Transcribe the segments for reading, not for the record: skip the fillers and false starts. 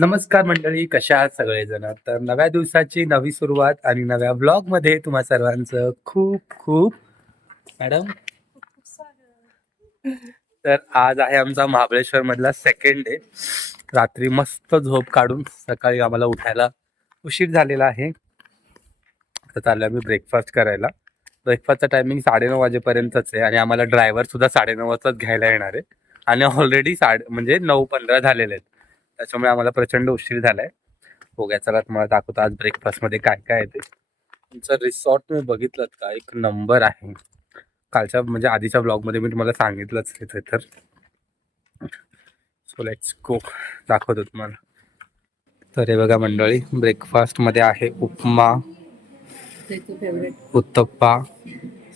नमस्कार मंडळी, कशा आहात सगळेजण? तर नव्या दिवसाची नवी सुरुवात आणि नव्या ब्लॉग मध्ये तुम्हा सर्वांचं खूप खूप मॅडम. तर आज आहे आमचा महाबळेश्वर मधला सेकंड डे. रात्री मस्त झोप काढून सकाळी आम्हाला उठायला उशीर झालेला आहे. आता चाललो आम्ही ब्रेकफास्ट करायला. ब्रेकफास्टचा टायमिंग 9:30 वाजेपर्यंतच आहे आणि आम्हाला ड्रायव्हर सुद्धा 9:30 घ्यायला येणार आहे आणि ऑलरेडी 9:15 झालेले आहेत. त्याच्यामुळे आम्हाला प्रचंड उशीर झालाय. बघूया, चला तुम्हाला दाखवतो आज ब्रेकफास्ट मध्ये काय काय आहे ते. तुमचं रिसॉर्ट तुम्ही बघितलं का? एक नंबर आहे. कालच्या म्हणजे आधीच्या ब्लॉग मध्ये मी तुम्हाला सांगितलंच तिथे. तर सो लेट्स गो, दाखवतो तुम्हाला. तर हे बघा मंडळी, ब्रेकफास्ट मध्ये आहे उपमा, उत्तप्पा,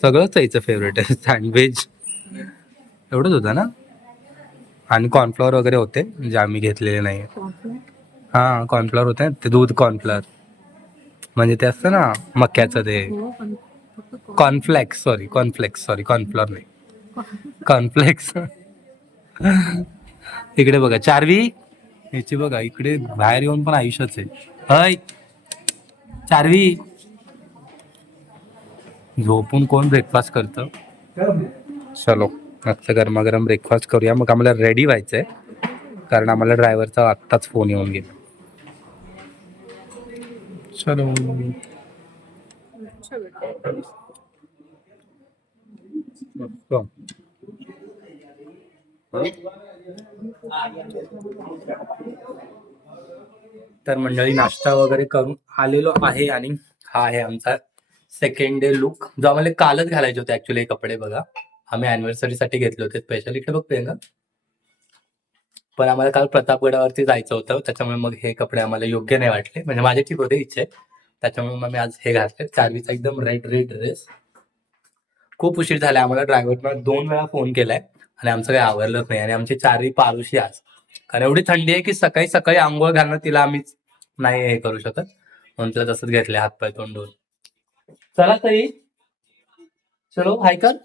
सगळंच याचं फेवरेट आहे. सँडविच एवढंच होतं ना, आणि कॉर्नफ्लॉवर वगैरे होते जे आम्ही घेतलेले नाही. हा, कॉर्नफ्लॉवर होते, ते दूध कॉर्नफ्लॉवर म्हणजे ते असतं ना मक्याचं, ते कॉर्नफ्लेक्स, सॉरी कॉर्नफ्लॉवर नाही, कॉर्नफ्लेक्स. इकडे बघा चारवी, याची बघा इकडे बाहेर येऊन पण आयुष्यच आहे. हय चारवी, झोपून कोण ब्रेकफास्ट करतं? चलो आजचं गरमागरम ब्रेकफास्ट करूया. मग आम्हाला रेडी व्हायचंय कारण आम्हाला ड्रायव्हरचा आत्ताच फोन येऊन गेला. चलो तर मंडळी, नाश्ता वगैरे करून आलेलो आहे आणि हा आहे आमचा सेकंड डे लुक, जो आम्हाला कालच घालायचे होते. ऍक्च्युली कपडे बघा, आम्ही अॅनिव्हर्सरी साठी घेतले होते स्पेशल. इकडे बघ प्रियंका, पण आम्हाला काल प्रतापगडावरती जायचं होतं, त्याच्यामुळे मग हे कपडे आम्हाला योग्य नाही वाटले. म्हणजे माझे ठीक होते इच्छे, त्याच्यामुळे मग मी आज हे घातले. चार्वीचा एकदम रेड रेड ड्रेस. खूप उशीर झाला, आम्हाला ड्रायव्हरनं 2 वेळा फोन केलाय आणि आमचं काही आवरलंच नाही. आणि आमची चारवी पारुशी आज, कारण एवढी थंडी आहे की सकाळी सकाळी आंघोळ घालणं तिला आम्हीच नाही हे करू शकत, म्हणून तिला तसंच घेतलंय हातपाय तोंड धुवून. चला ताई, चलो हाय कर.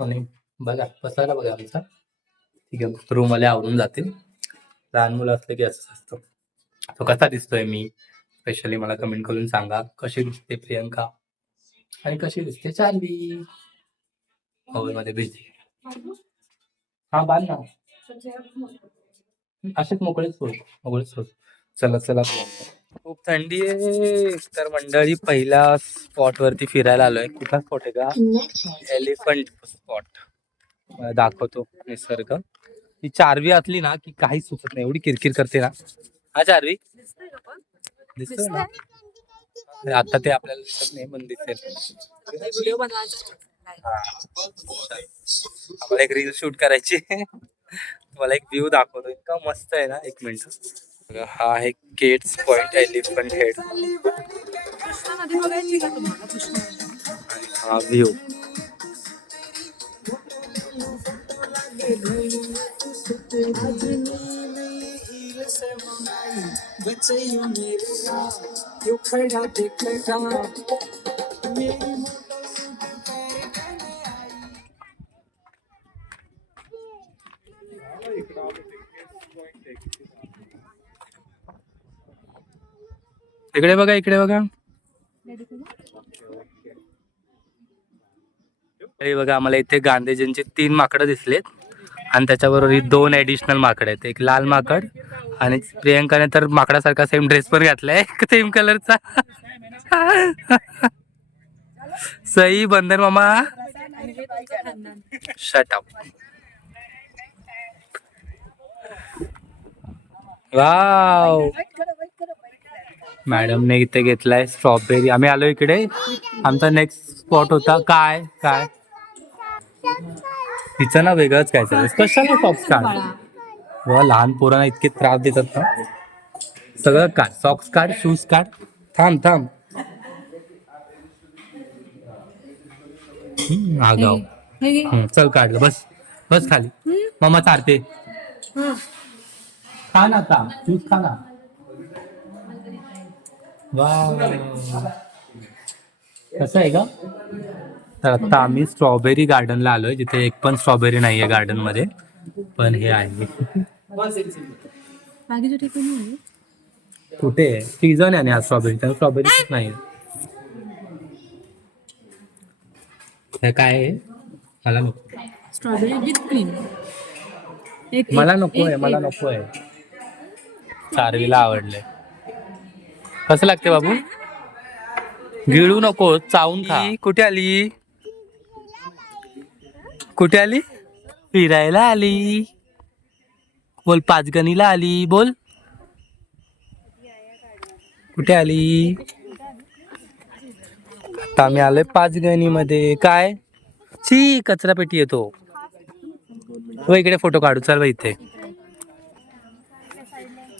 आणि बघा पसायला बघा आमचा, ठीक आहे, रूम वाले आवरून जातील. लहान मुलं असलं की असंच असतं. तो कसा दिसतोय मी, स्पेशली मला कमेंट करून सांगा. कशी दिसते प्रियंका आणि कशी दिसते चार्वी? मध्ये बिझी. हा बांध ना, असेच मोकळेच सोड. चला चला, खूप थंडी आहे. तर मंडळी, पहिल्या स्पॉट वरती फिरायला आलोय. कुठला स्पॉट आहे का? Elephant spot. दाखवतो निसर्ग. ही चारवी असली ना की काही सुचत नाही, एवढी किरकिर करते ना. हा चारवी, दिसतोय ना? आता ते आपल्याला दिसत नाही पण दिसेल. आम्हाला एक रील शूट करायची. तुम्हाला एक व्ह्यू दाखवतो, इतका मस्त आहे ना. एक मिनिट. हा आहे गेट्स पॉइंट, एलिफंट हेड, हा व्ह्यू. इकडे बघा, इकडे बघा. हे बघा, आम्हाला इथे गांधीजींची 3 माकडं दिसलेत आणि त्याच्याबरोबर ही 2 ऍडिशनल माकड आहेत. एक लाल माकड आणि प्रियंकाने तर माकडासारखा सेम ड्रेस पण घातलाय, सेम कलरचा. सई, बंदर मामा, शट अप. वाव, मॅडमने इथे घेतलाय स्ट्रॉबेरी. आम्ही आलो इकडे, आमचा नेक्स्ट स्पॉट होता काय काय तिचं ना वेगळंच काय चालेल. कशाला सॉक्स काढ, व लहान पोरांना इतके त्रास देतात ना. सगळं काढ, सॉक्स काढ, शूज काढ. थांब थांब, आगाव. चल काढलं, बस बस खाली. मम्मा चालते, खा ना, का शूज खा ना. वा, कसं आहे का? तर आता आम्ही स्ट्रॉबेरी गार्डनला आलोय, जिथे एक पण स्ट्रॉबेरी नाहीये गार्डन मध्ये, पण हे आहे. बाकीच्या ठिकाणी आहे. कुठे आहे सीझन आहे आणि हा स्ट्रॉबेरी तर स्ट्रॉबेरी नाही हे काय आहे मला नको स्ट्रॉबेरी विथ क्रीम. एक मला एक नको आहे एक मला एक नको आहे चार्वीला आवडले कसं लागते बाबू गिळू नको चावून खा कुठे आली कुठे आली फिरायला आली बोल पाचगणीला आली बोल कुठे आली आता आम्ही आलोय पाचगणीमध्ये काय ची कचरा पेटी येतो हो इकडे फोटो काढू चल बा इथे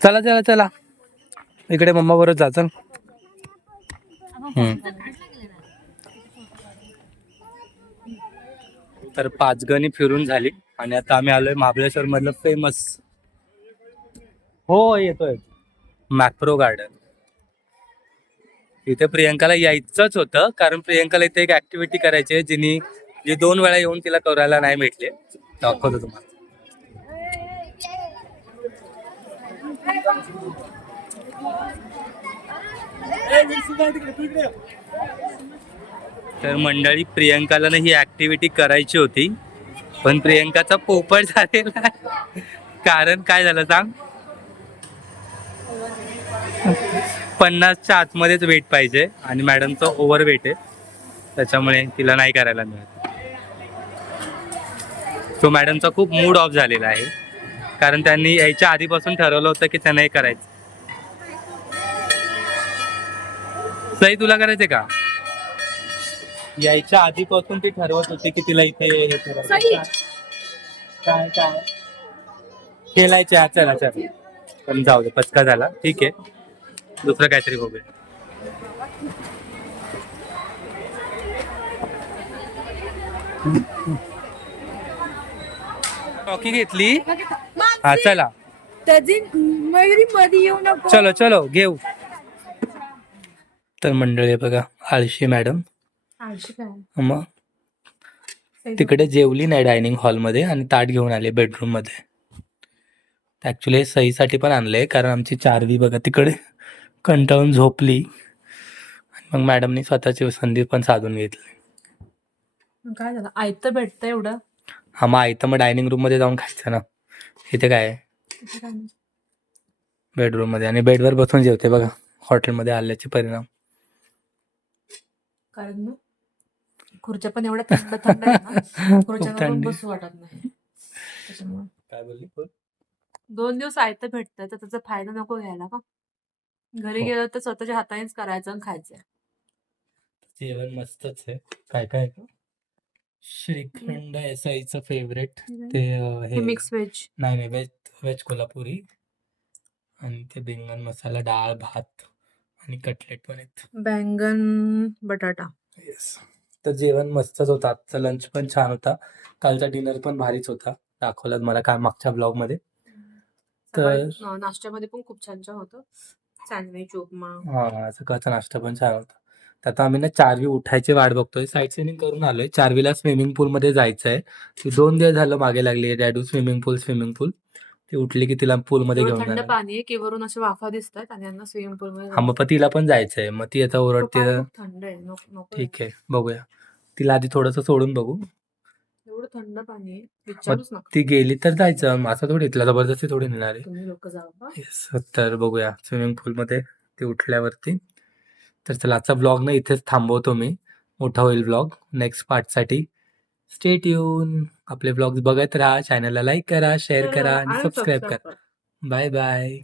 चला चला चला इकडे मम्मा बरोबर जा चल तर पाचगणी फिरून झाली आणि आता आम्ही आलोय महाबळेश्वर मधलं फेमस हो येतोय मॅप्रो गार्डन इथे प्रियंकाला यायचंच होतं कारण प्रियंकाला इथे एक ऍक्टिव्हिटी करायची आहे जी 2 वेळा येऊन तिला करायला नाही भेटले दाखवतो तुम्हाला तर मंडळी प्रियंकाला ना ही ऍक्टिव्हिटी करायची होती पण प्रियंकाचा पोपट झालेला आहे. कारण काय झालं सांग 50च्या आतमध्येच वेट पाहिजे आणि मॅडमचं ओव्हर वेट आहे त्याच्यामुळे तिला नाही करायला मिळत तो मॅडमचा खूप मूड ऑफ झालेला आहे कारण त्यांनी यायच्या आधीपासून ठरवलं होतं की त्यांना हे करायचं सई तुला करायचे का यायच्या आधीपासून ती ठरवत होती की तिला इथे हे करायचं काय काय खेळायचे चला चला पण जाऊ दे पचका झाला ठीक आहे दुसरं काहीतरी बघूया टॉकी घेतली हा चला त्याची मयुरी मध्ये येऊ नको. चलो चलो घेऊ तर मंडळी बघा आळशी मॅडम मग तिकडे जेवली नाही डायनिंग हॉलमध्ये आणि ताट घेऊन आले बेडरूम मध्ये ऍक्च्युली सहीसाठी पण आणलंय कारण आमची चारवी बघा तिकडे कंटाळून झोपली मग मॅडमनी स्वतःची संधी पण साधून घेतली काय झालं आयतं भेटतं एवढं हा मग आहे तर मग डायनिंग रूम मध्ये जाऊन खायचं ना इथे काय आहे बेडरूम मध्ये आणि बेडवर बसून जेवते बघा हॉटेलमध्ये आल्याचे परिणाम कारण खुर्च्या पण एवढ्या थंड थंड आहेत ना खुर्च्या पण बसू वाटत नाही त्याच्यामुळे काय बोलली 2 दिवस आयतं भेटतं तर त्याचा फायदा नको घ्यायला का घरी हो. गेलं तर स्वतःच्या हातानेच करायचं आणि खायचं जेवण मस्तच आहे काय काय श्रीखंड आहे साईचं फेवरेट ते हे मिक्स व्हेज नाही नाही व्हेज व्हेज कोल्हापुरी आणि ते बेंगन मसाला डाळ भात आणि कटलेट पण आहेत बैंगन बटाटा येस तर जेवण मस्तच होतं आजचा लंच पण छान होता कालचा डिनर पण भारीच होता दाखवलात मला काय मागच्या ब्लॉग मध्ये तर नाश्त्यामध्ये पण खूप छान छान होतं सँडविच उपमा हा सकाळचा नाश्ता पण छान होता तर आता आम्ही ना चारवी उठायची वाट बघतोय साईट सिनिंग करून आलोय चारवीला स्विमिंग पूल मध्ये जायचंय ती 2 दिवस झालं मागे लागली डॅडू स्विमिंग पूल ती उठली की तिला पूल मध्ये घेऊन थंड जाणार पाणी आहे की वरून अशा वाफा दिसतात आणि यांना स्विमिंग पूल मध्ये हा मग पण तिला पण जायचंय मग ती आता ओरडते खूप थंड आहे नको ठीक आहे बघूया तिला आधी थोडस सोडून बघू एवढं थंड पाणी आहे विचारूच नका ती गेली तर जायचं मग असं थोडी तिला जबरदस्ती थोडी नेणार आहे तुम्ही लोक जावा येस तर बघूया स्विमिंग पूल मध्ये ती उठल्यावरती तर चला आजचा ब्लॉग ना इथेच थांबवतो मी मोठा होईल ब्लॉग नेक्स्ट पार्टसाठी स्टे ट्यून आपले ब्लॉग्स बघत राहा चॅनलला लाईक करा शेअर करा आणि सबस्क्राईब करा बाय बाय